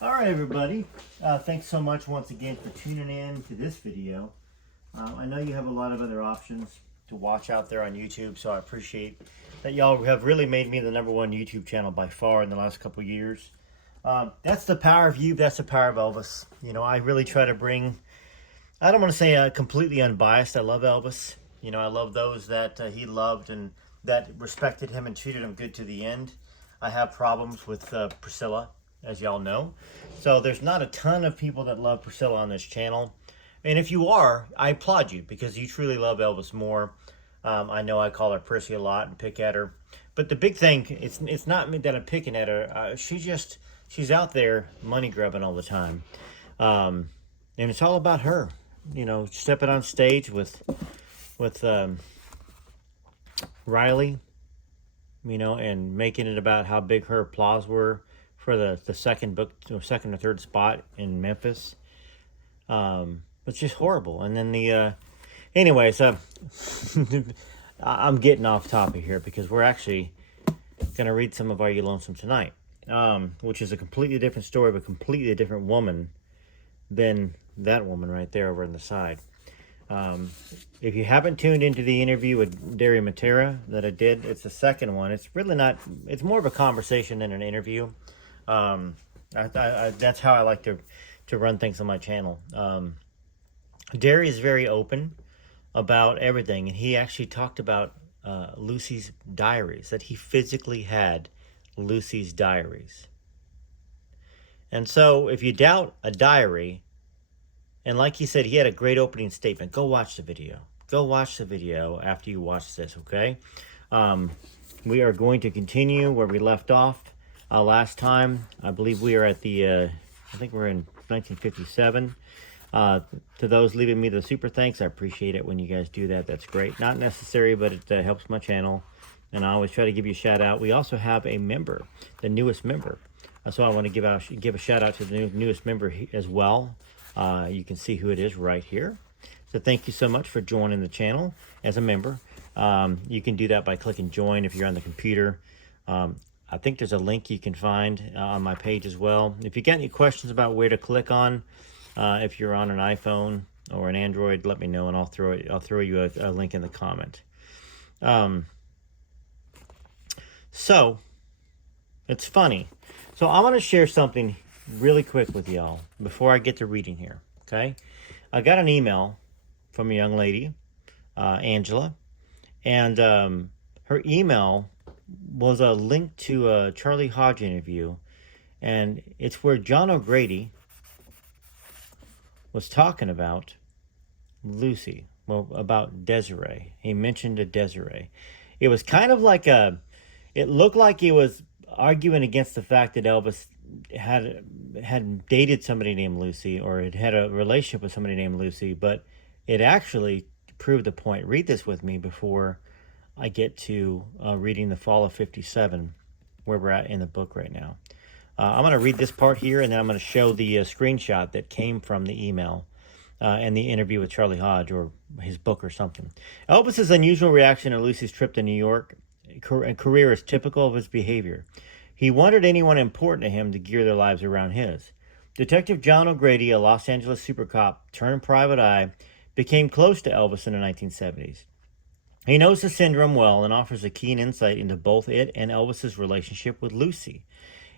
All right, everybody. Thanks so much once again for tuning in to this video. I know you have a lot of other options to watch out there on YouTube, so I appreciate that y'all have really made me the #1 YouTube channel by far in the last couple years. That's the power of you. That's the power of Elvis. You know, I really try to bring, I don't want to say completely unbiased. I love Elvis. You know, I love those that he loved and that respected him and treated him good to the end. I have problems with Priscilla, as y'all know. So there's not a ton of people that love Priscilla on this channel. And if you are, I applaud you because you truly love Elvis more. I know I call her Prissy a lot and pick at her. But the big thing, it's not me that I'm picking at her. She's out there money grubbing all the time. And it's all about her. You know, stepping on stage with Riley, you know, and making it about how big her applause were for the second or third spot in Memphis. It's just horrible. And then anyways, I'm getting off topic here because we're actually gonna read some of Are You Lonesome Tonight, which is a completely different story of a completely different woman than that woman right there over on the side. If you haven't tuned into the interview with Desiree that I did, it's the second one. It's really not, it's more of a conversation than an interview. That's how I like to run things on my channel. Desiree is very open about everything, and he actually talked about Lucy's diaries, that he physically had Lucy's diaries. And so if you doubt a diary, and like he said, he had a great opening statement. Go watch the video. Go watch the video after you watch this, okay? We are going to continue where we left off last time. I believe we are at the, I think we're in 1957. To those leaving me the super thanks, I appreciate it when you guys do that. That's great. Not necessary, but it helps my channel. And I always try to give you a shout out. We also have a member, the newest member. So I want to give a shout out to the newest member as well. You can see who it is right here. So thank you so much for joining the channel as a member. You can do that by clicking join if you're on the computer. I think there's a link you can find on my page as well. If you got any questions about where to click on, if you're on an iPhone or an Android, let me know and I'll throw you a link in the comment. So it's funny. So I want to share something really quick with y'all before I get to reading here, okay? I got an email from a young lady, Angela, and her email was a link to a Charlie Hodge interview, and it's where John O'Grady was talking about Lucy, well, about Desiree. He mentioned a Desiree. It was kind of like it looked like he was arguing against the fact that Elvis had dated somebody named Lucy or had a relationship with somebody named Lucy, but it actually proved the point. Read this with me before I get to reading the Fall of 57, where we're at in the book right now. I'm going to read this part here, and then I'm going to show the screenshot that came from the email and the interview with Charlie Hodge, or his book or something. Elvis's unusual reaction to Lucy's trip to New York career is typical of his behavior. He wanted anyone important to him to gear their lives around his. Detective John O'Grady, a Los Angeles super cop turned private eye, became close to Elvis in the 1970s. He knows the syndrome well and offers a keen insight into both it and Elvis's relationship with Lucy.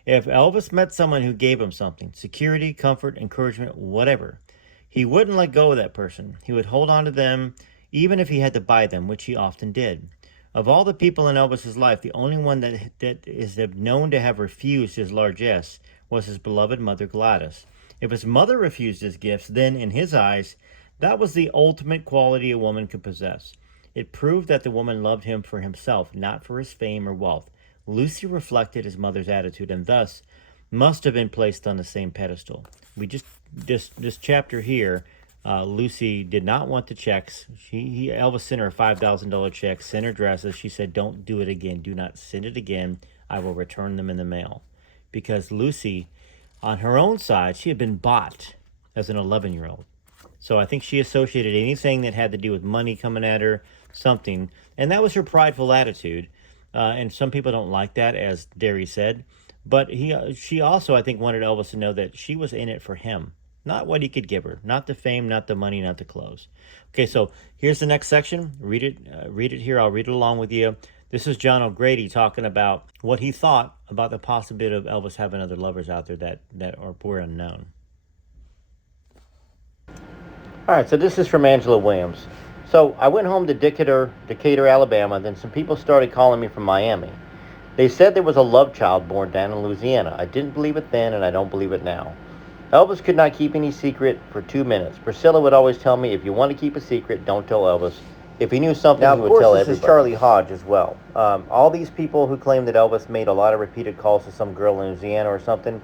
If Elvis met someone who gave him something, security, comfort, encouragement, whatever, he wouldn't let go of that person. He would hold on to them even if he had to buy them, which he often did. Of all the people in Elvis's life, the only one that is known to have refused his largesse was his beloved mother Gladys. If his mother refused his gifts, then, in his eyes, that was the ultimate quality a woman could possess. It proved that the woman loved him for himself, not for his fame or wealth. Lucy reflected his mother's attitude and thus must have been placed on the same pedestal. This chapter here, Lucy did not want the checks. Elvis sent her a $5,000 check, sent her dresses. She said, don't do it again. Do not send it again. I will return them in the mail. Because Lucy, on her own side, she had been bought as an 11-year-old. So I think she associated anything that had to do with money coming at her, something. And that was her prideful attitude. And some people don't like that, as Desiree said. But she also, I think, wanted Elvis to know that she was in it for him, not what he could give her, not the fame, not the money, not the clothes. Okay, so here's the next section. Read it here. I'll read it along with you. This is John O'Grady talking about what he thought about the possibility of Elvis having other lovers out there that were unknown. All right, so this is from Angela Williams. So I went home to Decatur, Alabama, then some people started calling me from Miami. They said there was a love child born down in Louisiana. I didn't believe it then, and I don't believe it now. Elvis could not keep any secret for 2 minutes. Priscilla would always tell me, if you want to keep a secret, don't tell Elvis. If he knew something, he would tell everybody. Now, of course, this is Charlie Hodge as well. All these people who claim that Elvis made a lot of repeated calls to some girl in Louisiana or something,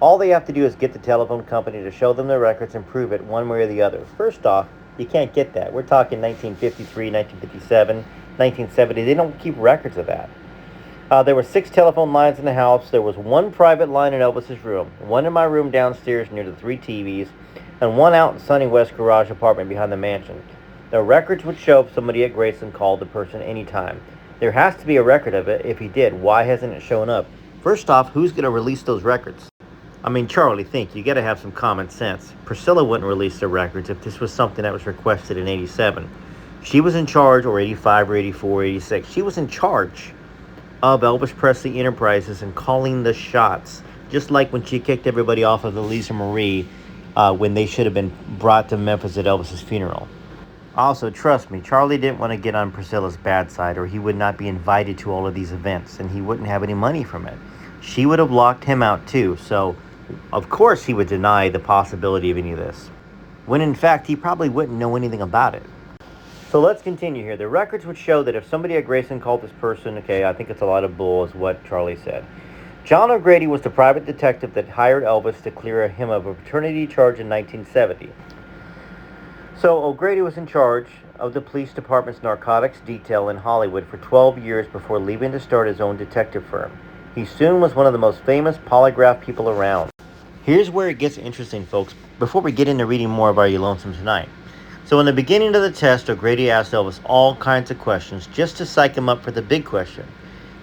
all they have to do is get the telephone company to show them their records and prove it one way or the other. First off, you can't get that. We're talking 1953, 1957, 1970. They don't keep records of that. There were 6 telephone lines in the house. There was 1 private line in Elvis's room, 1 in my room downstairs near the 3 TVs, and 1 out in Sunny West garage apartment behind the mansion. The records would show if somebody at Graceland called the person anytime. There has to be a record of it. If he did, why hasn't it shown up? First off, who's going to release those records? I mean, Charlie, you got to have some common sense. Priscilla wouldn't release the records if this was something that was requested in 87. She was in charge, or 85, or 84, 86. She was in charge of Elvis Presley Enterprises and calling the shots, just like when she kicked everybody off of the Lisa Marie when they should have been brought to Memphis at Elvis's funeral. Also, trust me, Charlie didn't want to get on Priscilla's bad side, or he would not be invited to all of these events, and he wouldn't have any money from it. She would have locked him out too, so of course he would deny the possibility of any of this, when in fact he probably wouldn't know anything about it. So let's continue here. The records would show that if somebody at Graceland called this person, okay, I think it's a lot of bull is what Charlie said. John O'Grady was the private detective that hired Elvis to clear him of a paternity charge in 1970. So O'Grady was in charge of the police department's narcotics detail in Hollywood for 12 years before leaving to start his own detective firm. He soon was one of the most famous polygraph people around. Here's where it gets interesting, folks, before we get into reading more of Are You Lonesome Tonight. So in the beginning of the test, O'Grady asked Elvis all kinds of questions just to psych him up for the big question.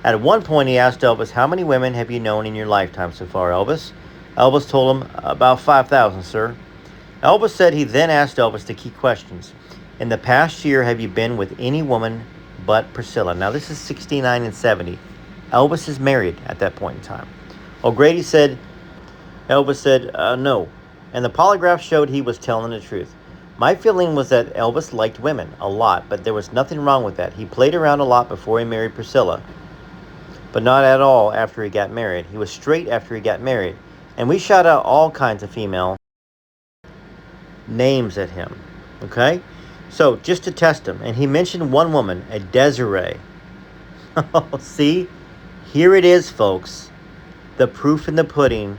At one point, he asked Elvis, how many women have you known in your lifetime so far, Elvis? Elvis told him, about 5,000, sir. Elvis said he then asked Elvis the key questions. In the past year, have you been with any woman but Priscilla? Now, this is 69 and 70. Elvis is married at that point in time. Elvis said, no. And the polygraph showed he was telling the truth. My feeling was that Elvis liked women a lot, but there was nothing wrong with that. He played around a lot before he married Priscilla, but not at all after he got married. He was straight after he got married. And we shot out all kinds of female names at him, okay? So, just to test him. And he mentioned one woman, a Desiree. See? Here it is, folks. The proof in the pudding.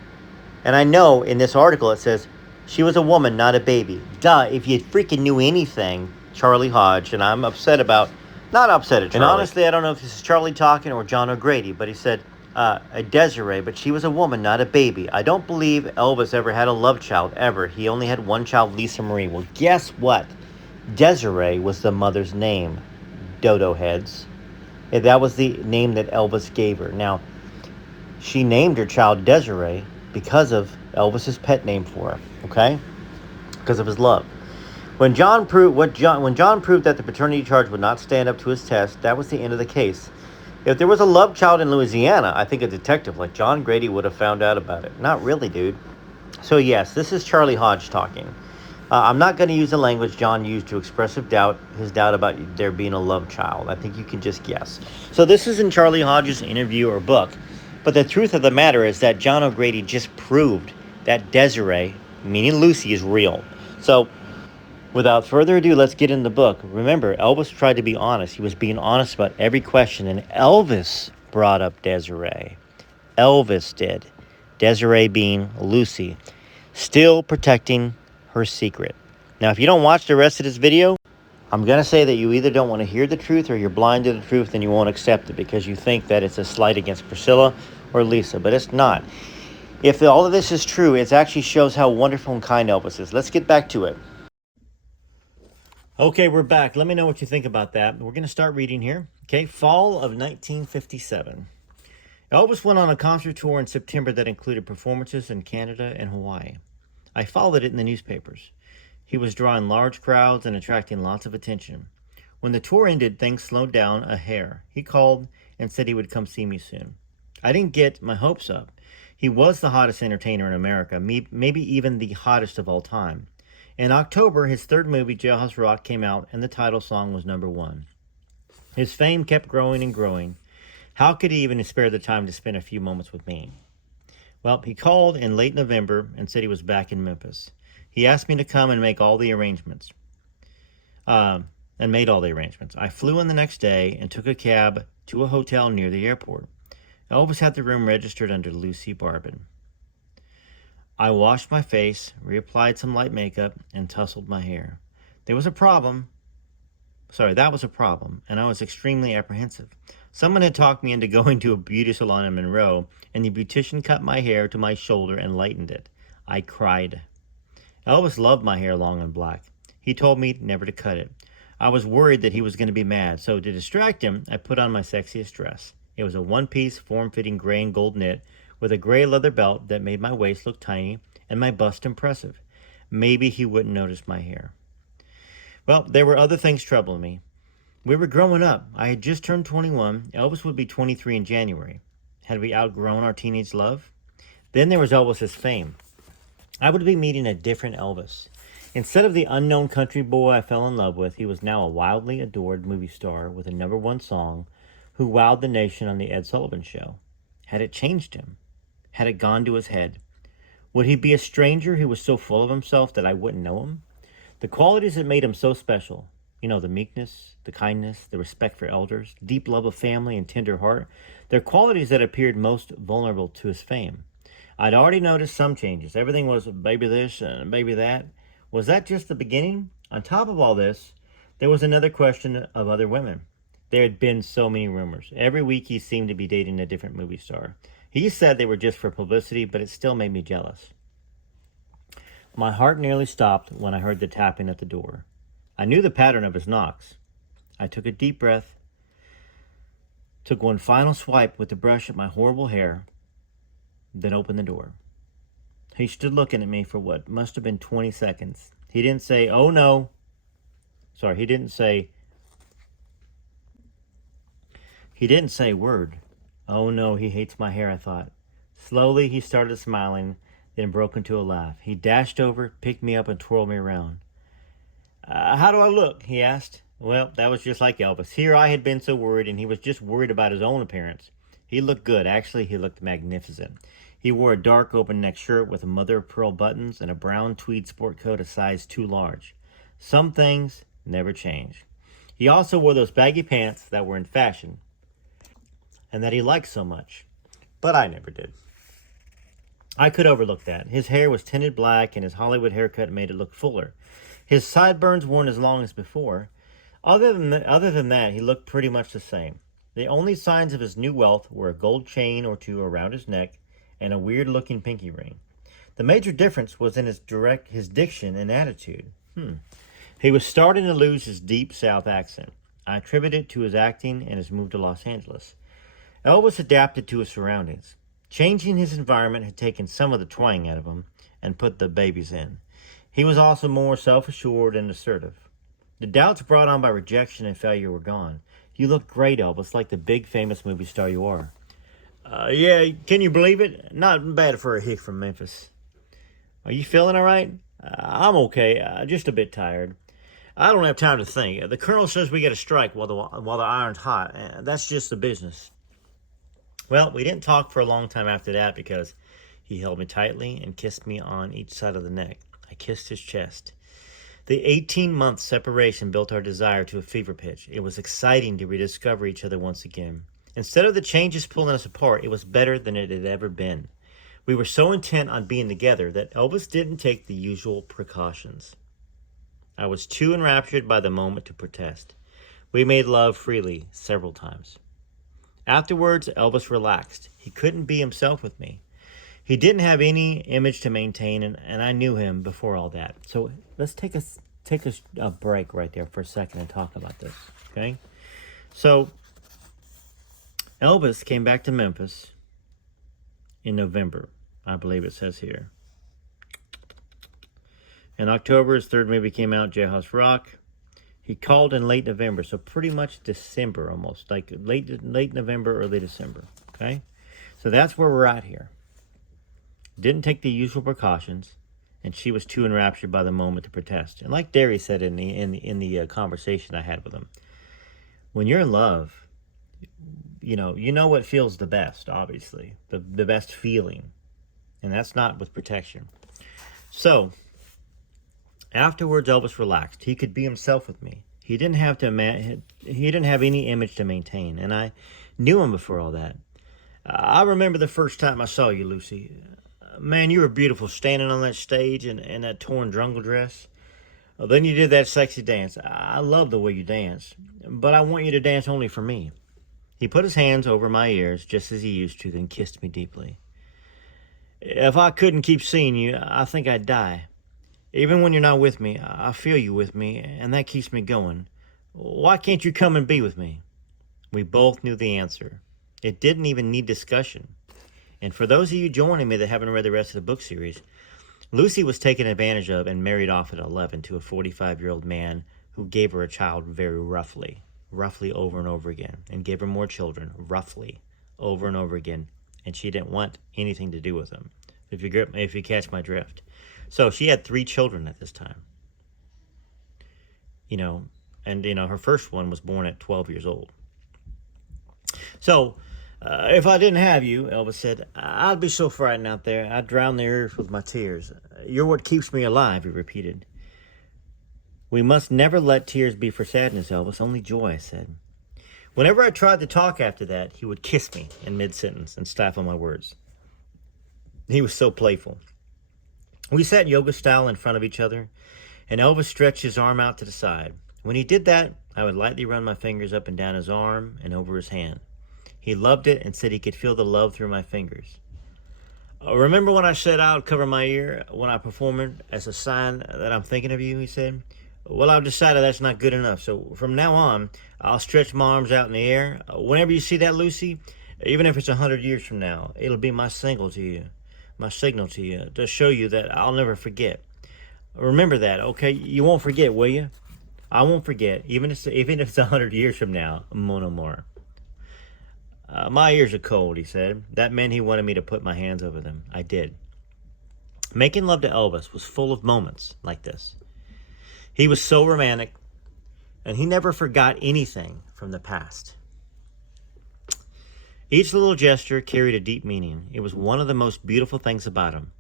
And I know in this article it says, she was a woman, not a baby. Duh, if you freaking knew anything, Charlie Hodge, and I'm not upset at Charlie. And honestly, I don't know if this is Charlie talking or John O'Grady, but he said, a Desiree, but she was a woman, not a baby. I don't believe Elvis ever had a love child, ever. He only had one child, Lisa Marie. Well, guess what? Desiree was the mother's name, dodo heads. And that was the name that Elvis gave her. Now, she named her child Desiree because of Elvis's pet name for her, okay? Because of his love. When John proved that the paternity charge would not stand up to his test, that was the end of the case. If there was a love child in Louisiana, I think a detective like John Grady would have found out about it. Not really, dude. So yes, this is Charlie Hodge talking. I'm not going to use the language John used to express his doubt about there being a love child. I think you can just guess. So this is in Charlie Hodge's interview or book. But the truth of the matter is that John O'Grady just proved that Desiree, meaning Lucy, is real. So, without further ado, let's get in the book. Remember, Elvis tried to be honest. He was being honest about every question, and Elvis brought up Desiree. Elvis did. Desiree being Lucy, still protecting her secret. Now, if you don't watch the rest of this video, I'm going to say that you either don't want to hear the truth or you're blind to the truth and you won't accept it because you think that it's a slight against Priscilla or Lisa, but it's not. If all of this is true, it actually shows how wonderful and kind Elvis is. Let's get back to it. Okay, we're back. Let me know what you think about that. We're going to start reading here. Okay, fall of 1957. Elvis went on a concert tour in September that included performances in Canada and Hawaii. I followed it in the newspapers. He was drawing large crowds and attracting lots of attention. When the tour ended, things slowed down a hair. He called and said he would come see me soon. I didn't get my hopes up. He was the hottest entertainer in America, maybe even the hottest of all time. In October, his third movie, Jailhouse Rock, came out, and the title song was #1. His fame kept growing and growing. How could he even spare the time to spend a few moments with me? Well, he called in late November and said he was back in Memphis. He asked me to come and make all the arrangements. Made all the arrangements. I flew in the next day and took a cab to a hotel near the airport. Elvis had the room registered under Lucy Barbin. I washed my face, reapplied some light makeup, and tousled my hair. That was a problem, and I was extremely apprehensive. Someone had talked me into going to a beauty salon in Monroe, and the beautician cut my hair to my shoulder and lightened it. I cried. Elvis loved my hair long and black. He told me never to cut it. I was worried that he was going to be mad, so to distract him, I put on my sexiest dress. It was a one-piece, form-fitting gray and gold knit with a gray leather belt that made my waist look tiny and my bust impressive. Maybe he wouldn't notice my hair. Well, there were other things troubling me. We were growing up. I had just turned 21. Elvis would be 23 in January. Had we outgrown our teenage love? Then there was Elvis's fame. I would be meeting a different Elvis. Instead of the unknown country boy I fell in love with, he was now a wildly adored movie star with a #1 song who wowed the nation on the Ed Sullivan Show. Had it changed him? Had it gone to his head? Would he be a stranger who was so full of himself that I wouldn't know him? The qualities that made him so special, the meekness, the kindness, the respect for elders, deep love of family, and tender heart, they're qualities that appeared most vulnerable to his fame. I'd already noticed some changes. Everything was baby this and baby that. Was that just the beginning? On top of all this, there was another question of other women. There had been so many rumors. Every week he seemed to be dating a different movie star. He said they were just for publicity, but it still made me jealous. My heart nearly stopped when I heard the tapping at the door. I knew the pattern of his knocks. I took a deep breath, took one final swipe with the brush at my horrible hair, then opened the door. He stood looking at me for what must have been 20 seconds. He didn't say, "Oh no." He didn't say a word. Oh no, he hates my hair, I thought. Slowly, he started smiling, then broke into a laugh. He dashed over, picked me up, and twirled me around. How do I look?" he asked. Well, that was just like Elvis. Here I had been so worried, and he was just worried about his own appearance. He looked good. Actually, he looked magnificent. He wore a dark open-neck shirt with a mother-of-pearl buttons and a brown tweed sport coat a size too large. Some things never change. He also wore those baggy pants that were in fashion and that he liked so much. But I never did. I could overlook that. His hair was tinted black, and his Hollywood haircut made it look fuller. His sideburns weren't as long as before. Other than that, he looked pretty much the same. The only signs of his new wealth were a gold chain or two around his neck and a weird-looking pinky ring. The major difference was in his diction and attitude. He was starting to lose his deep South accent. I attribute it to his acting and his move to Los Angeles. Elvis adapted to his surroundings. Changing his environment had taken some of the twang out of him and put the babies in. He was also more self-assured and assertive. The doubts brought on by rejection and failure were gone. "You look great, Elvis, like the big famous movie star you are." Yeah, can you believe it? Not bad for a hick from Memphis. "Are you feeling all right?" I'm okay, just a bit tired. I don't have time to think. The colonel says we got to strike while the iron's hot. That's just the business. Well, we didn't talk for a long time after that because he held me tightly and kissed me on each side of the neck. I kissed his chest. The 18-month separation built our desire to a fever pitch. It was exciting to rediscover each other once again. Instead of the changes pulling us apart, it was better than it had ever been. We were so intent on being together that Elvis didn't take the usual precautions. I was too enraptured by the moment to protest. We made love freely several times. Afterwards, Elvis relaxed. He couldn't be himself with me. He didn't have any image to maintain, and I knew him before all that. So let's take a break right there for a second and talk about this, okay? So Elvis came back to Memphis. in November. I believe it says here. In October, his third movie came out, Jailhouse Rock. He called in late November, so pretty much December almost, like late November, early December. Okay, so that's where we're at here. Didn't take the usual precautions, and she was too enraptured by the moment to protest. And like Desiree said in the conversation I had with him, when you're in love, you know what feels the best. Obviously, the best feeling, and that's not with protection. So afterwards, Elvis relaxed. He could be himself with me. He didn't have any image to maintain, and I knew him before all that. I remember the first time I saw you, Lucy. Man, you were beautiful standing on that stage in that torn jungle dress. Then you did that sexy dance. I love the way you dance, but I want you to dance only for me. He put his hands over my ears just as he used to, then kissed me deeply. If I couldn't keep seeing you, I think I'd die. Even when you're not with me, I feel you with me, and that keeps me going. Why can't you come and be with me? We both knew the answer. It didn't even need discussion. And for those of you joining me that haven't read the rest of the book series, Lucy was taken advantage of and married off at 11 to a 45-year-old man who gave her a child very roughly over and over again, and gave her more children roughly over and over again, and she didn't want anything to do with him, if you catch my drift. So she had 3 children at this time. And her first one was born at 12 years old. So, if I didn't have you, Elvis said, I'd be so frightened out there, I'd drown the earth with my tears. You're what keeps me alive, he repeated. We must never let tears be for sadness, Elvis, only joy, I said. Whenever I tried to talk after that, he would kiss me in mid-sentence and stifle my words. He was so playful. We sat yoga style in front of each other, and Elvis stretched his arm out to the side. When he did that, I would lightly run my fingers up and down his arm and over his hand. He loved it and said he could feel the love through my fingers. Remember when I said I would cover my ear when I performed as a sign that I'm thinking of you, he said. Well, I've decided that's not good enough, so from now on, I'll stretch my arms out in the air. Whenever you see that, Lucy, even if it's 100 years from now, it'll be my signal to you, to show you that I'll never forget. Remember that, okay? You won't forget, will you? I won't forget, even if it's 100 years from now, no more. My ears are cold, he said. That meant he wanted me to put my hands over them. I did. Making love to Elvis was full of moments like this. He was so romantic, and he never forgot anything from the past. Each little gesture carried a deep meaning. It was one of the most beautiful things about him.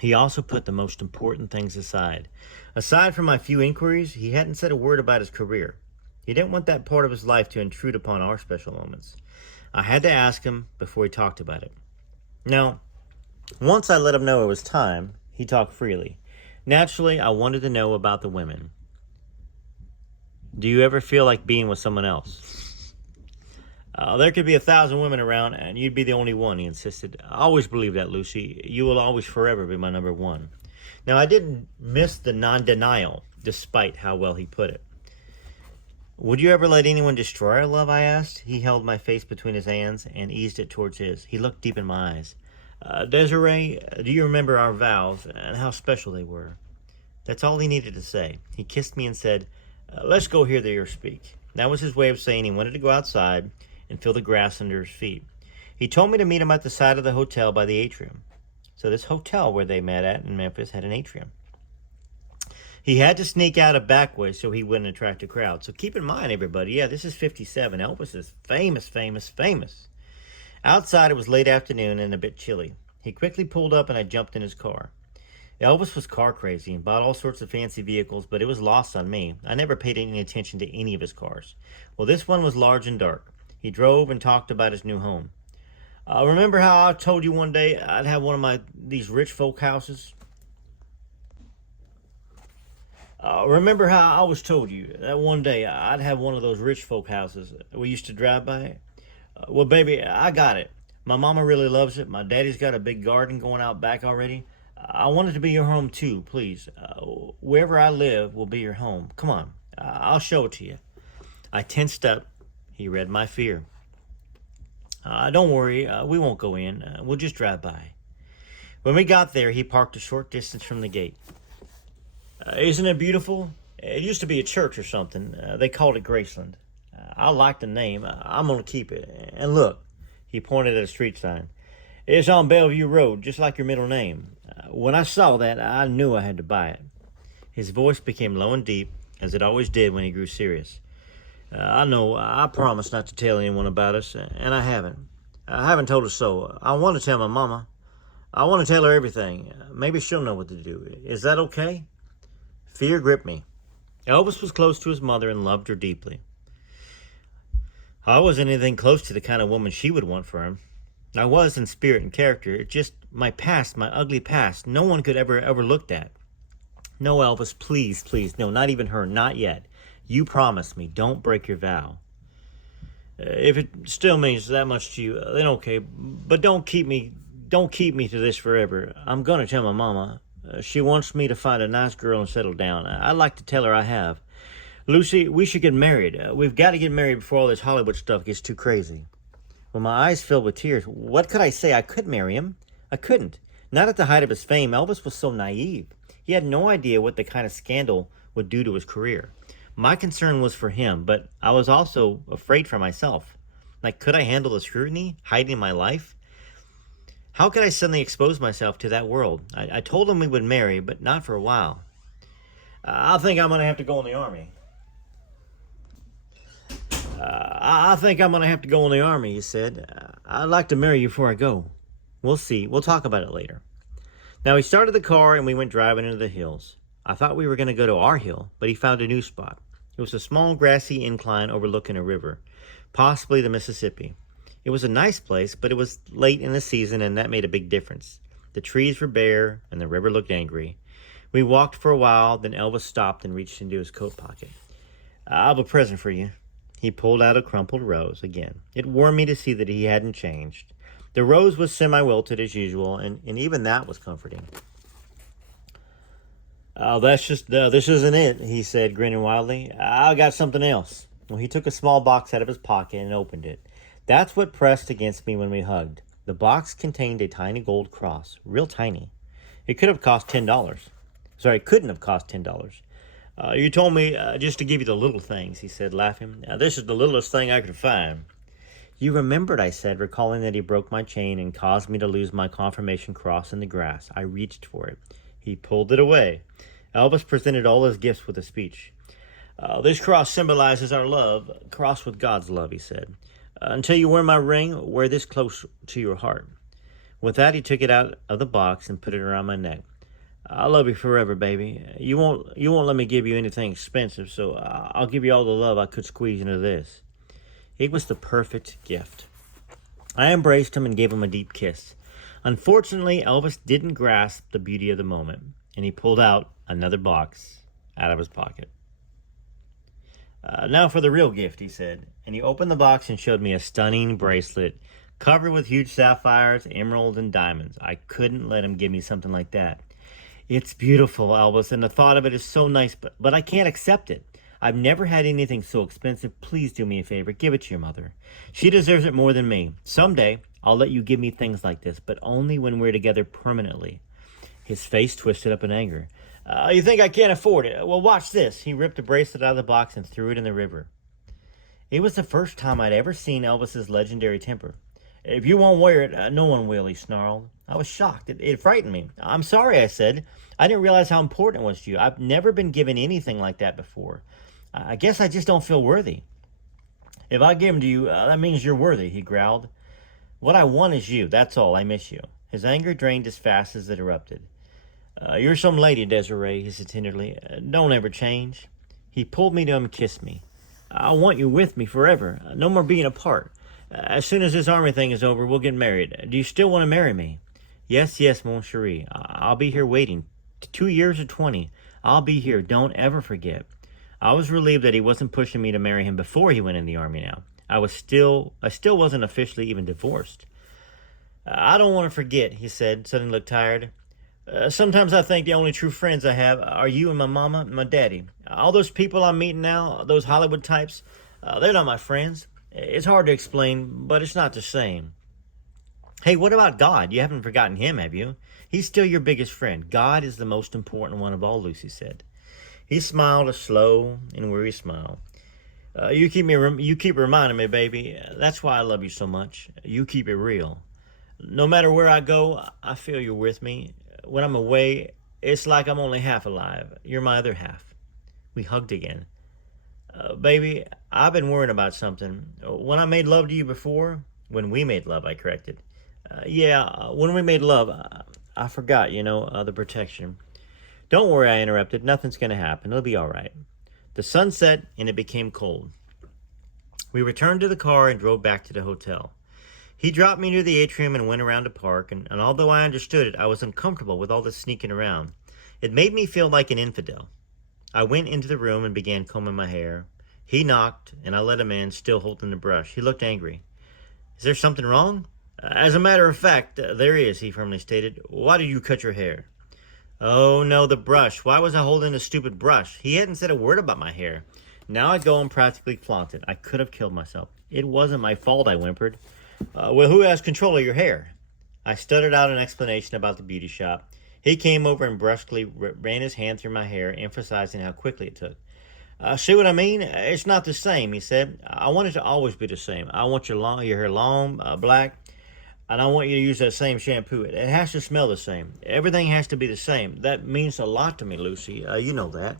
He also put the most important things aside. Aside from my few inquiries, he hadn't said a word about his career. He didn't want that part of his life to intrude upon our special moments. I had to ask him before he talked about it. Now, once I let him know it was time, he talked freely. Naturally, I wanted to know about the women. Do you ever feel like being with someone else? There could be 1,000 women around, and you'd be the only one, he insisted. I always believe that, Lucy. You will always forever be my number one. Now, I didn't miss the non-denial, despite how well he put it. Would you ever let anyone destroy our love, I asked. He held my face between his hands and eased it towards his. He looked deep in my eyes. Desiree, do you remember our vows and how special they were? That's all he needed to say. He kissed me and said, let's go hear the ear speak. That was his way of saying he wanted to go outside and feel the grass under his feet. He told me to meet him at the side of the hotel by the atrium. So this hotel where they met at in Memphis had an atrium. He had to sneak out a back way so he wouldn't attract a crowd. So keep in mind, everybody, yeah, this is 57. Elvis is famous. Outside, it was late afternoon and a bit chilly. He quickly pulled up and I jumped in his car. Elvis was car crazy and bought all sorts of fancy vehicles, but it was lost on me. I never paid any attention to any of his cars. Well, this one was large and dark. He drove and talked about his new home. Remember how I told you one day I'd have one of these rich folk houses? Remember how I always told you that one day I'd have one of those rich folk houses we used to drive by? Well, baby, I got it. My mama really loves it. My daddy's got a big garden going out back already. I want it to be your home too, please. Wherever I live will be your home. Come on, I'll show it to you. I tensed up. He read my fear. Don't worry, we won't go in. We'll just drive by. When we got there, he parked a short distance from the gate. Isn't it beautiful? It used to be a church or something. They called it Graceland. I like the name. I'm going to keep it. And look, he pointed at a street sign. It's on Bellevue Road, just like your middle name. When I saw that, I knew I had to buy it. His voice became low and deep, as it always did when he grew serious. I know, I promised not to tell anyone about us, and I haven't. I haven't told her so. I want to tell my mama. I want to tell her everything. Maybe she'll know what to do. Is that okay? Fear gripped me. Elvis was close to his mother and loved her deeply. I wasn't anything close to the kind of woman she would want for him. I was in spirit and character. It's just my past, my ugly past, no one could ever looked at. No, Elvis, please, please, no, not even her, not yet. You promised me, don't break your vow. If it still means that much to you, then okay, but don't keep me to this forever. I'm going to tell my mama. She wants me to find a nice girl and settle down. I'd like to tell her I have. Lucy, we should get married. We've got to get married before all this Hollywood stuff gets too crazy. When my eyes filled with tears, what could I say? I could marry him. I couldn't. Not at the height of his fame. Elvis was so naive. He had no idea what the kind of scandal would do to his career. My concern was for him, but I was also afraid for myself. Like, could I handle the scrutiny, hiding my life? How could I suddenly expose myself to that world? I told him we would marry, but not for a while. I think I'm going to have to go in the army. I think I'm going to have to go in the army, he said. I'd like to marry you before I go. We'll see. We'll talk about it later. Now, he started the car and we went driving into the hills. I thought we were going to go to our hill, but he found a new spot. It was a small grassy incline overlooking a river, possibly the Mississippi. It was a nice place, but it was late in the season and that made a big difference. The trees were bare and the river looked angry. We walked for a while, then Elvis stopped and reached into his coat pocket. I have a present for you. He pulled out a crumpled rose again. It warmed me to see that he hadn't changed. The rose was semi-wilted as usual, and even that was comforting. Oh, this isn't it, he said, grinning wildly. I got something else. Well, he took a small box out of his pocket and opened it. That's what pressed against me when we hugged. The box contained a tiny gold cross, real tiny. It could have cost $10. Sorry, it couldn't have cost $10. You told me just to give you the little things, he said, laughing. This is the littlest thing I could find. You remembered, I said, recalling that he broke my chain and caused me to lose my confirmation cross in the grass. I reached for it. He pulled it away. Elvis presented all his gifts with a speech. This cross symbolizes our love, crossed with God's love, he said. Until you wear my ring, wear this close to your heart. With that, he took it out of the box and put it around my neck. I love you forever, baby. You won't let me give you anything expensive, so I'll give you all the love I could squeeze into this. It was the perfect gift. I embraced him and gave him a deep kiss. Unfortunately, Elvis didn't grasp the beauty of the moment, and he pulled out another box out of his pocket. Now for the real gift, he said, and he opened the box and showed me a stunning bracelet covered with huge sapphires, emeralds, and diamonds. I couldn't let him give me something like that. It's beautiful, Elvis, and the thought of it is so nice, but I can't accept it. I've never had anything so expensive. Please do me a favor. Give it to your mother. She deserves it more than me. Someday, I'll let you give me things like this, but only when we're together permanently. His face twisted up in anger. You think I can't afford it? Well, watch this. He ripped the bracelet out of the box and threw it in the river. It was the first time I'd ever seen Elvis's legendary temper. If you won't wear it, no one will, he snarled. I was shocked. It frightened me. I'm sorry, I said. I didn't realize how important it was to you. I've never been given anything like that before. I guess I just don't feel worthy. If I give them to you, that means you're worthy, he growled. What I want is you. That's all. I miss you. His anger drained as fast as it erupted. You're some lady, Desiree, he said tenderly. Don't ever change. He pulled me to him and kissed me. I want you with me forever. No more being apart. As soon as this army thing is over, we'll get married. Do you still want to marry me? Yes, mon chéri. I'll be here waiting. 2 years or 20. I'll be here. Don't ever forget. I was relieved that he wasn't pushing me to marry him before he went in the army now. I still wasn't officially even divorced. I don't want to forget, he said, suddenly looked tired. Sometimes I think the only true friends I have are you and my mama and my daddy. All those people I'm meeting now, those Hollywood types, they're not my friends. It's hard to explain, but it's not the same. Hey, what about God? You haven't forgotten him, have you? He's still your biggest friend. God is the most important one of all, Lucy said. He smiled a slow and weary smile. You keep reminding me, baby. That's why I love you so much. You keep it real. No matter where I go, I feel you're with me. When I'm away, it's like I'm only half alive. You're my other half. We hugged again. Baby, I've been worrying about something. When I made love to you before, when we made love, I corrected. When we made love, I forgot, the protection. Don't worry, I interrupted. Nothing's going to happen. It'll be all right. The sun set and it became cold. We returned to the car and drove back to the hotel. He dropped me near the atrium and went around the park, and although I understood it, I was uncomfortable with all this sneaking around. It made me feel like an infidel. I went into the room and began combing my hair. He knocked, and I let him in, still holding the brush. He looked angry. Is there something wrong? As a matter of fact, there is, he firmly stated. Why did you cut your hair? Oh, no, the brush. Why was I holding the stupid brush? He hadn't said a word about my hair. Now I go and practically flaunt it. I could have killed myself. It wasn't my fault, I whimpered. Well, who has control of your hair? I stuttered out an explanation about the beauty shop. He came over and brusquely ran his hand through my hair, emphasizing how quickly it took. See what I mean? It's not the same, he said. I want it to always be the same. I want your hair long, black, and I want you to use that same shampoo. It has to smell the same. Everything has to be the same. That means a lot to me, Lucy. You know that.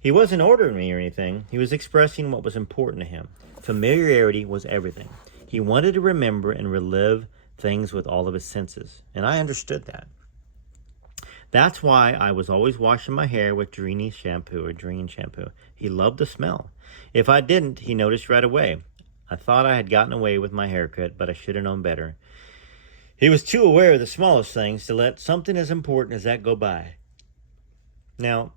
He wasn't ordering me or anything. He was expressing what was important to him. Familiarity was everything. He wanted to remember and relive things with all of his senses, and I understood that. That's why I was always washing my hair with Dreeny shampoo. He loved the smell. If I didn't, he noticed right away. I thought I had gotten away with my haircut, but I should have known better. He was too aware of the smallest things to let something as important as that go by. Now,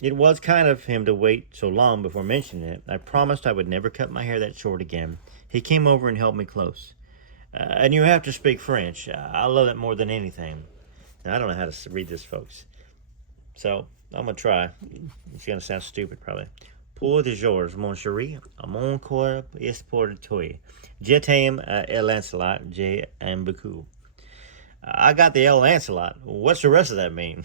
it was kind of him to wait so long before mentioning it. I promised I would never cut my hair that short again. He came over and held me close. And you have to speak French. I love it more than anything. Now, I don't know how to read this, folks. So, I'm going to try. It's going to sound stupid, probably. Pour de jours, mon chéri, mon corps est pour toi. Je t'aime, El Lancelot, je aime beaucoup. I got the El Lancelot. What's the rest of that mean?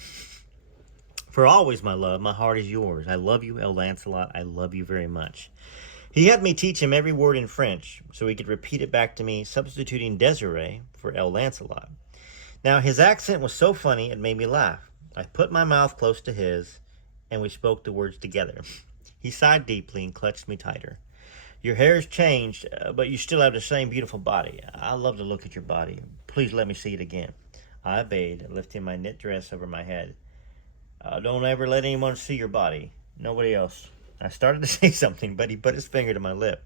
For always, my love, my heart is yours. I love you, El Lancelot. I love you very much. He had me teach him every word in French so he could repeat it back to me, substituting Desiree for El Lancelot. Now, his accent was so funny it made me laugh. I put my mouth close to his, and we spoke the words together. He sighed deeply and clutched me tighter. Your hair's changed, but you still have the same beautiful body. I love to look at your body. Please let me see it again. I obeyed, lifting my knit dress over my head. Don't ever let anyone see your body. Nobody else. I started to say something, but he put his finger to my lip.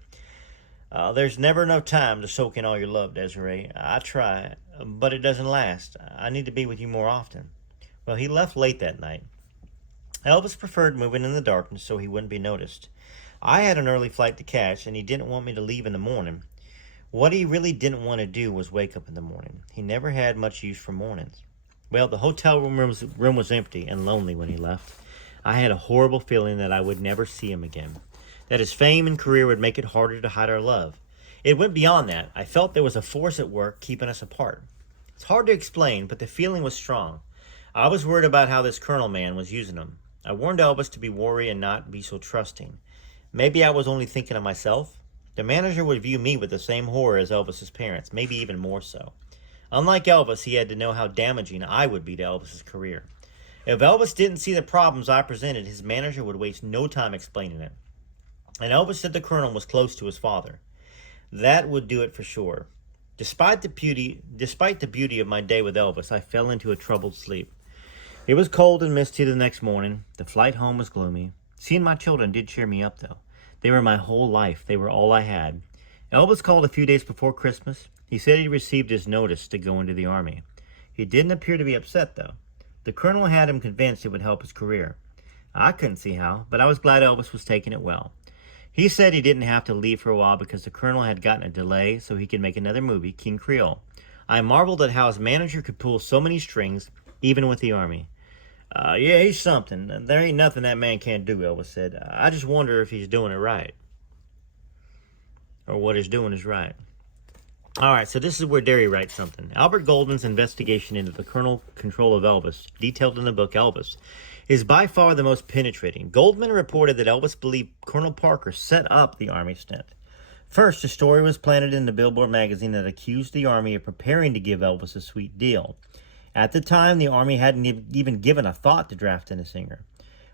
There's never enough time to soak in all your love, Desiree. I try, but it doesn't last. I need to be with you more often. Well, he left late that night. Elvis preferred moving in the darkness so he wouldn't be noticed. I had an early flight to catch, and he didn't want me to leave in the morning. What he really didn't want to do was wake up in the morning. He never had much use for mornings. Well, the hotel room was empty and lonely when he left. I had a horrible feeling that I would never see him again, that his fame and career would make it harder to hide our love. It went beyond that. I felt there was a force at work keeping us apart. It's hard to explain, but the feeling was strong. I was worried about how this Colonel man was using him. I warned Elvis to be wary and not be so trusting. Maybe I was only thinking of myself. The manager would view me with the same horror as Elvis's parents, maybe even more so. Unlike Elvis, he had to know how damaging I would be to Elvis's career. If Elvis didn't see the problems I presented, his manager would waste no time explaining it. And Elvis said the Colonel was close to his father. That would do it for sure. Despite the beauty of my day with Elvis, I fell into a troubled sleep. It was cold and misty the next morning. The flight home was gloomy. Seeing my children did cheer me up, though. They were my whole life. They were all I had. Elvis called a few days before Christmas. He said he received his notice to go into the Army. He didn't appear to be upset, though. The Colonel had him convinced it would help his career. I couldn't see how, but I was glad Elvis was taking it well. He said he didn't have to leave for a while because the Colonel had gotten a delay so he could make another movie, King Creole. I marveled at how his manager could pull so many strings, even with the Army. Yeah, he's something. There ain't nothing that man can't do, Elvis said. I just wonder if he's doing it right. or what he's doing is right. All right, so this is where Desiree writes something. Albert Goldman's investigation into the colonel control of Elvis, detailed in the book Elvis, is by far the most penetrating. Goldman reported that Elvis believed Colonel Parker set up the Army stint. First, a story was planted in the Billboard magazine that accused the Army of preparing to give Elvis a sweet deal. At the time, the Army hadn't even given a thought to drafting a singer.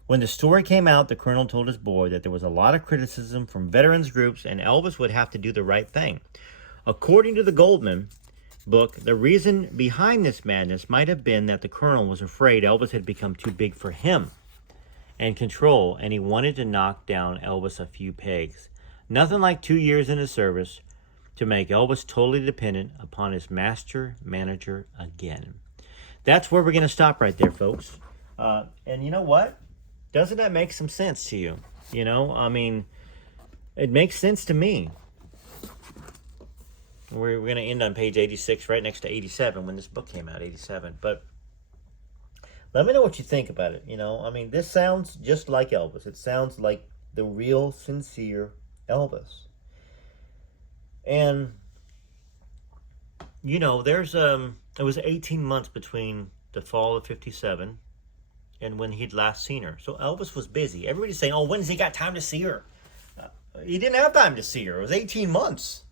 When the story came out, the colonel told his boy that there was a lot of criticism from veterans groups and Elvis would have to do the right thing. According to the Goldman book, the reason behind this madness might have been that the colonel was afraid Elvis had become too big for him and control, and he wanted to knock down Elvis a few pegs. Nothing like 2 years in his service to make Elvis totally dependent upon his master manager again. That's where we're going to stop right there, folks. And you know what? Doesn't that make some sense to you? You know, I mean, it makes sense to me. We're going to end on page 86, right next to 87, when this book came out, 87. But let me know what you think about it. You know, I mean, this sounds just like Elvis. It sounds like the real, sincere Elvis. And, you know, it was 18 months between the fall of 57 and when he'd last seen her. So Elvis was busy. Everybody's saying, oh, when's he got time to see her? He didn't have time to see her. It was 18 months.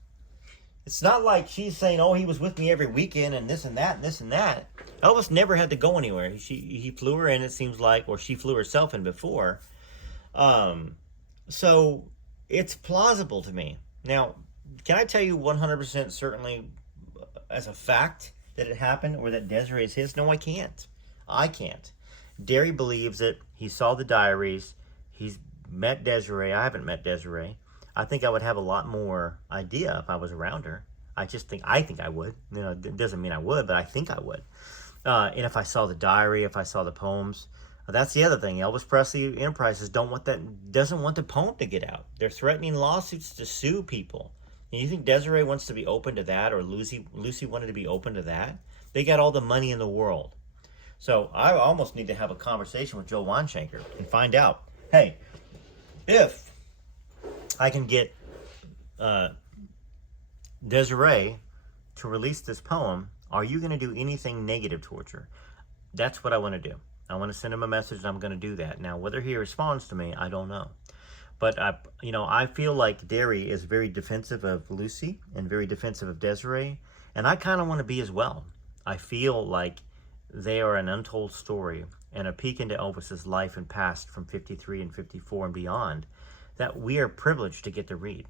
It's not like she's saying, oh, he was with me every weekend and this and that and this and that. Elvis never had to go anywhere. He flew her in, it seems like, or she flew herself in before. So it's plausible to me. Now, can I tell you 100% certainly as a fact that it happened or that Desiree is his? No, I can't. I can't. Desiree believes that he saw the diaries. He's met Desiree. I haven't met Desiree. I think I would have a lot more idea if I was around her. I think I would. You know, it doesn't mean I would, but I think I would. And if I saw the diary, if I saw the poems, that's the other thing. Elvis Presley Enterprises doesn't want the poem to get out. They're threatening lawsuits to sue people. And you think Desiree wants to be open to that, or Lucy wanted to be open to that? They got all the money in the world. So I almost need to have a conversation with Joe Weinschenker and find out, hey, if I can get Desiree to release this poem, are you going to do anything negative towards her? That's what I want to do. I want to send him a message, and I'm going to do that. Now, whether he responds to me, I don't know. But, I feel like Desiree is very defensive of Lucy and very defensive of Desiree, and I kind of want to be as well. I feel like they are an untold story and a peek into Elvis's life and past from 53 and 54 and beyond that we are privileged to get to read.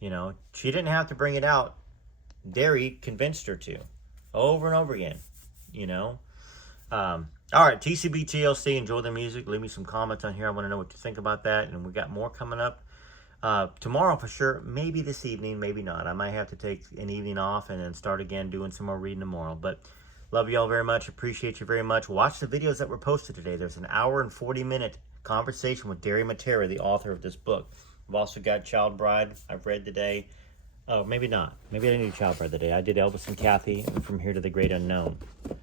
You know, she didn't have to bring it out. Desiree convinced her to, over and over again, you know. All right, TCB TLC, enjoy the music. Leave me some comments on here. I want to know what you think about that. And we got more coming up tomorrow for sure. Maybe this evening, maybe not. I might have to take an evening off and then start again doing some more reading tomorrow. But love you all very much. Appreciate you very much. Watch the videos that were posted today. There's an hour and 40-minute conversation with Desiree Matera, the author of this book. I've also got Child Bride I've read today. Oh, maybe not. Maybe I didn't do Child Bride today. I did Elvis and Kathy and From Here to the Great Unknown.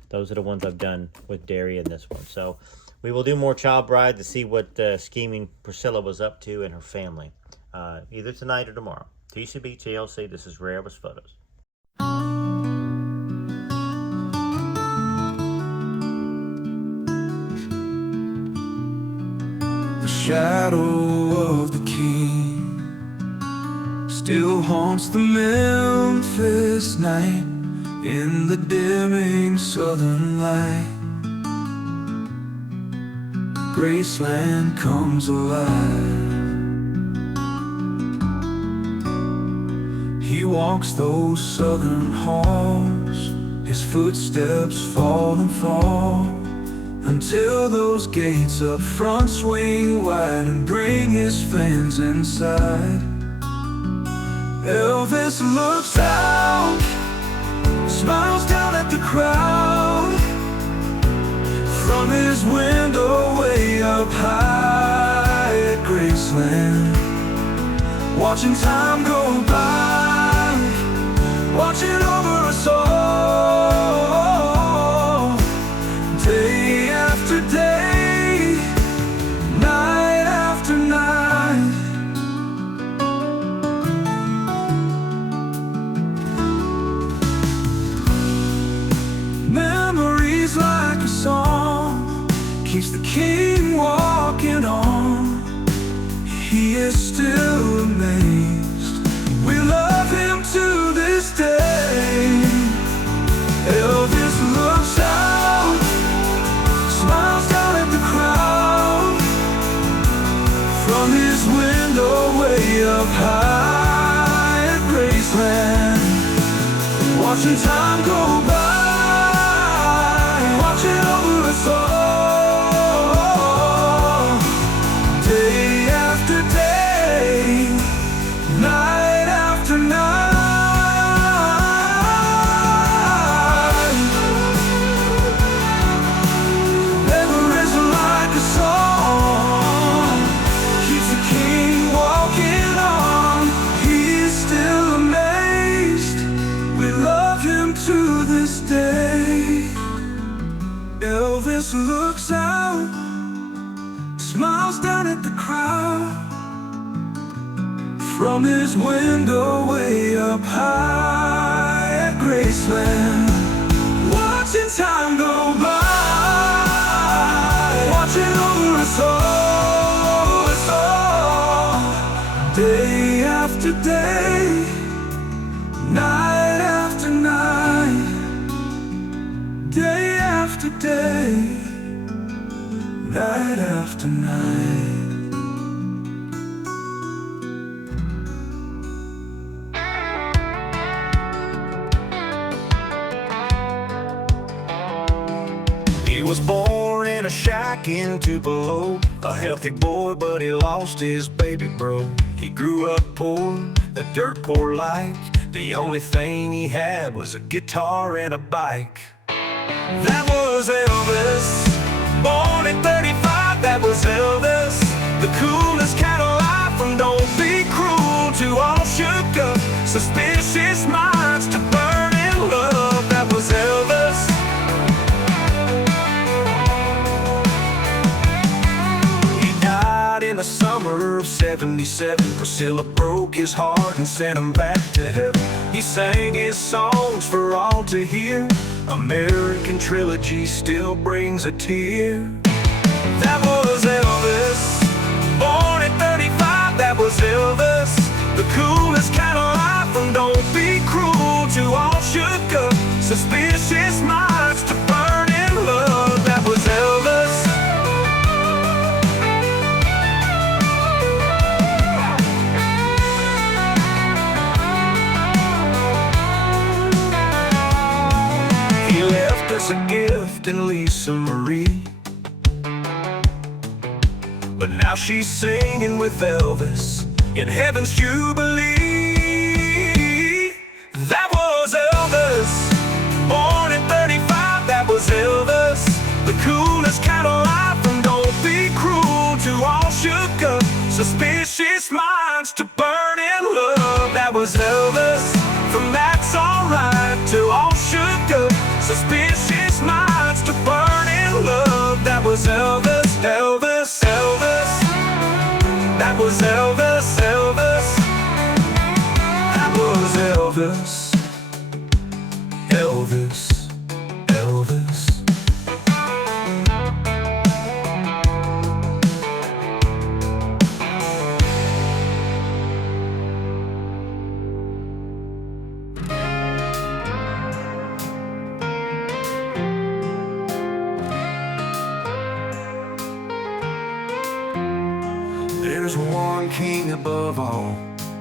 Those are the ones I've done with Desiree in this one. So we will do more Child Bride to see what scheming Priscilla was up to and her family. Either tonight or tomorrow. TCB TLC, this is Rare Elvis Photos. Shadow of the king still haunts the Memphis night in the dimming southern light. Graceland comes alive. He walks those southern halls, his footsteps fall and fall, until those gates up front swing wide and bring his fans inside. Elvis looks out, smiles down at the crowd, from his window way up high at Graceland, watching time go by, watching over us all, day after day, night after night. keeps the king walking on. He is still amazed. We love him to this day. Elvis looks out, smiles down at the crowd from his window way up high at Graceland, watching time go by, watching over us all, day after day, night after night. Never is like a song, keeps the king walking on. He's still amazed. We love him to this day. Elvis looks out, smiles down at the crowd from his window way up high at Graceland, watching time go by, watching over us all, day after day, night after night, day after day, night after night. He was born in a shack in Tupelo, a healthy boy, but he lost his baby bro. He grew up poor, the dirt poor life. The only thing he had was a guitar and a bike. That was Elvis, born in 35, that was Elvis. The coolest kind of life from don't be cruel to all shook up, suspicious minds to burn in love. That was Elvis. In the summer of '77, Priscilla broke his heart and sent him back to heaven. He sang his songs for all to hear. American Trilogy still brings a tear. That was Elvis, born at 35, that was Elvis. The coolest kind of life from don't be cruel to all shook up, suspicious minds to burn in love. That was Elvis. A gift in Lisa Marie, but now she's singing with Elvis in heaven's jubilee. That was Elvis, born in 35, that was Elvis. The coolest kind of life from don't be cruel to all shook up, suspicious minds to burn in love. That was Elvis, from that's alright to all shook up, suspicious minds to burn in love. That was Elvis, Elvis, Elvis. That was Elvis, Elvis. That was Elvis, Elvis, Elvis. There's one king above all,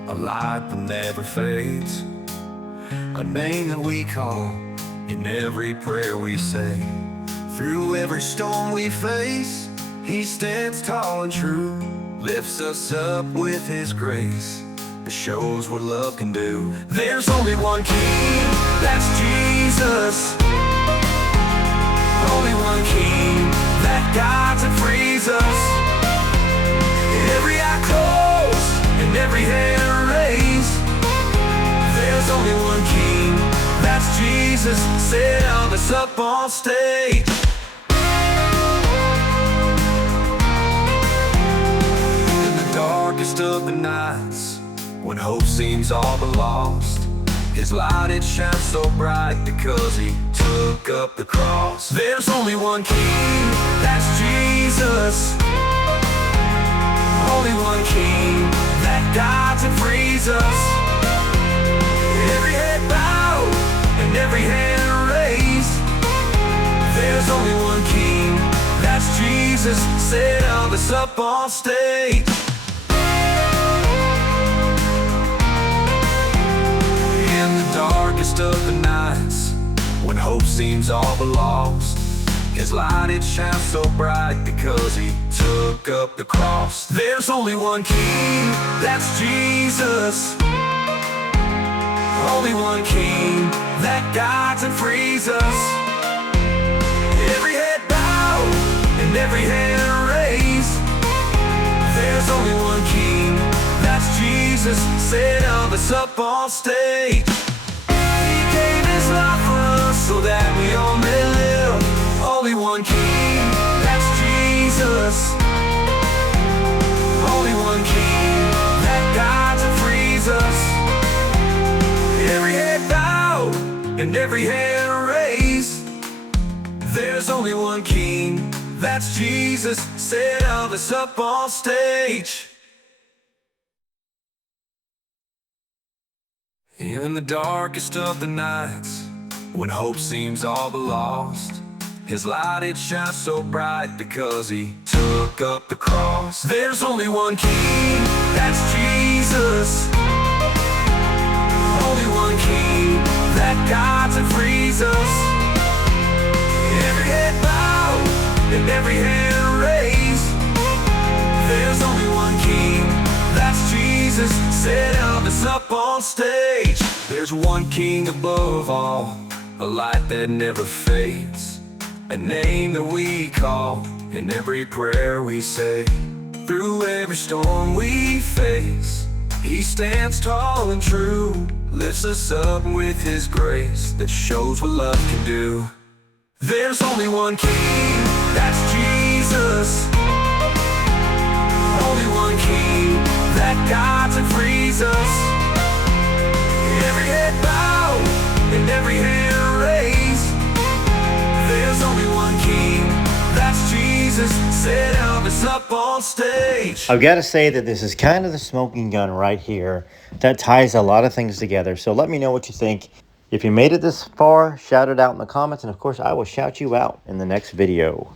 a light that never fades, a name that we call in every prayer we say. Through every storm we face, he stands tall and true, lifts us up with his grace, that shows what love can do. There's only one king, that's Jesus. Only one king that guides and frees us. Every eye closed and every hand raised. There's only one king, that's Jesus. Set Elvis up on stage. In the darkest of the nights, when hope seems all but lost, his light, it shines so bright because he took up the cross. There's only one king, that's Jesus. Only one King that guides and frees us. Every head bowed and every hand raised. There's only one King, that's Jesus. Said Elvis up on stage. In the darkest of the nights, when hope seems all but lost, His light it shines so bright because He took up the cross. There's only one King, that's Jesus. Only one King that guides and frees us. Every head bowed and every hand raised. There's only one King, that's Jesus. Said Elvis up on stage. He gave His life for us so that we all may live. Only one King, that's Jesus. Only one King that guides and frees us. Every head bowed and every hand raised. There's only one King, that's Jesus. Said Elvis up on stage. In the darkest of the nights, when hope seems all but lost, His light it shines so bright because He took up the cross. There's only one King, that's Jesus. Only one King that guides and frees us. Every head bowed and every hand raised. There's only one King, that's Jesus. Said Elvis up on stage. There's one King above all, a light that never fades, a name that we call in every prayer we say. Through every storm we face, He stands tall and true, lifts us up with His grace that shows what love can do. There's only one King, that's Jesus. Only one King that guides and frees us. Every head bowed and every hand raised. There's only one King, that's Jesus. Said Elvis up on stage. I've got to say that this is kind of the smoking gun right here that ties a lot of things together. So let me know what you think. If you made it this far, shout it out in the comments. And of course, I will shout you out in the next video.